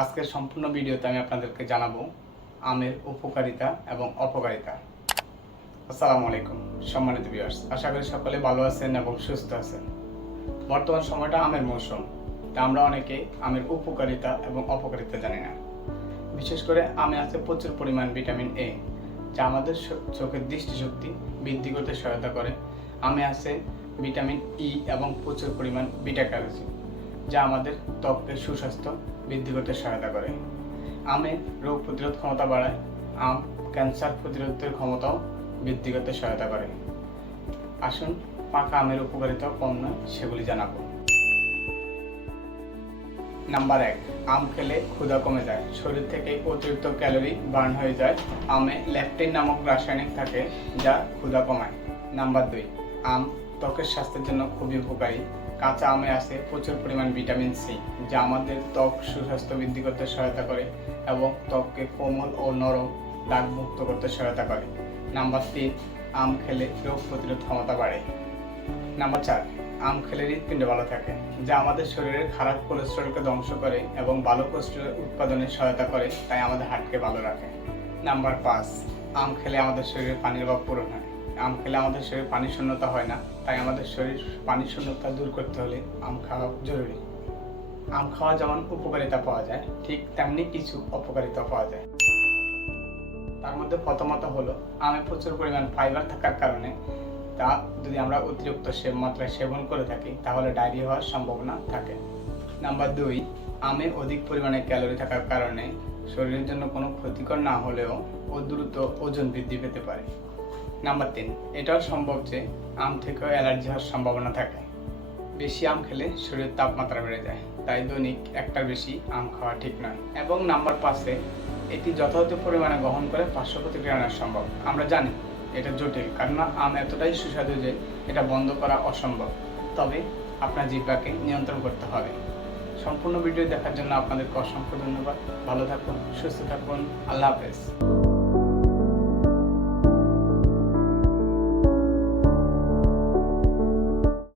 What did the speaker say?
আজকের সম্পূর্ণ ভিডিওতে আমি আপনাদেরকে জানাবো আমের উপকারিতা এবং অপকারিতা। আসসালামু আলাইকুম সম্মানিত ভিউয়ার্স, আশা করি সকলে ভালো আছেন এবং সুস্থ আছেন। বর্তমান সময়টা আমের মৌসুম, তা আমরা অনেকে আমের উপকারিতা এবং অপকারিতা জানি না। বিশেষ করে আমে আছে প্রচুর পরিমাণ ভিটামিন এ, যা আমাদের চোখের দৃষ্টিশক্তি বৃদ্ধি করতে সহায়তা করে। আমে আছে ভিটামিন ই এবং প্রচুর পরিমাণ বিটা ক্যারোটিন, যা আমাদের ত্বকের সুস্বাস্থ্য বৃদ্ধি করতে সহায়তা করে। আমে রোগ প্রতিরোধ ক্ষমতা বাড়ায়। আম ক্যান্সার প্রতিরোধের ক্ষমতাও বৃদ্ধি করতে সহায়তা করে। আসুন পাকা আমের উপকারিতা কম নয় সেগুলি জানাবো। নাম্বার 1, আম খেলে ক্ষুধা কমে যায়, শরীর থেকে অতিরিক্ত ক্যালোরি বার্ন হয়ে যায়। আমে ল্যাকটিন নামক রাসায়নিক থাকে যা ক্ষুধা কমায়। নাম্বার 2, আম ত্বকের স্বাস্থ্যের জন্য খুবই উপকারী। কাঁচা আমে আছে প্রচুর পরিমাণ ভিটামিন সি, যা আমাদের ত্বক সুস্বাস্থ্য বৃদ্ধি করতে সহায়তা করে এবং ত্বককে কোমল ও নরম দাগ মুক্ত করতে সহায়তা করে। নাম্বার 3, আম খেলে রোগ প্রতিরোধ ক্ষমতা বাড়ে। নাম্বার 4, আম খেলে হৃৎপিণ্ড ভালো থাকে, যা আমাদের শরীরের খারাপ কোলেস্টেরলকে ধ্বংস করে এবং ভালো কোলেস্টেরল উৎপাদনে সহায়তা করে, তাই আমাদের হার্টকে ভালো রাখে। নাম্বার 5, আম খেলে আমাদের শরীরে পানির অভাব পূরণ হয়। আম খেলে আমাদের শরীরে পানি শূন্যতা হয় না, তাই আমাদের শরীর পানি শূন্যতা দূর করতে হলে আম খাওয়া জরুরি। আম খাওয়া যেমন উপকারিতা পাওয়া যায়, ঠিক তেমনি কিছু অপকারিতা পাওয়া যায়। তার মধ্যে প্রথমত হলো আমে প্রচুর পরিমাণ ফাইবার থাকার কারণে তা যদি আমরা অতিরিক্ত মাত্রায় সেবন করে থাকি তাহলে ডায়রিয়া হওয়ার সম্ভাবনা থাকে। নাম্বার 2, আমে অধিক পরিমাণে ক্যালোরি থাকার কারণে শরীরের জন্য কোনো ক্ষতিকর না হলেও দ্রুত ওজন বৃদ্ধি পেতে পারে। নাম্বার 3, এটাও সম্ভব যে আম থেকেও অ্যালার্জি হওয়ার সম্ভাবনা থাকে। বেশি আম খেলে শরীরের তাপমাত্রা বেড়ে যায়, তাই দৈনিক একটার বেশি আম খাওয়া ঠিক নয়। এবং নাম্বার 5, এটি যথাযথ পরিমাণে গ্রহণ করে পার্শ্ব প্রতিক্রিয়া আনা সম্ভব। আমরা জানি এটা জটিল, কারণ আম এতটাই সুস্বাদু যে এটা বন্ধ করা অসম্ভব, তবে আপনার জিহ্বাকে নিয়ন্ত্রণ করতে হবে। সম্পূর্ণ ভিডিও দেখার জন্য আপনাদেরকে অসংখ্য ধন্যবাদ। ভালো থাকুন, সুস্থ থাকুন, আল্লাহ হাফেজ।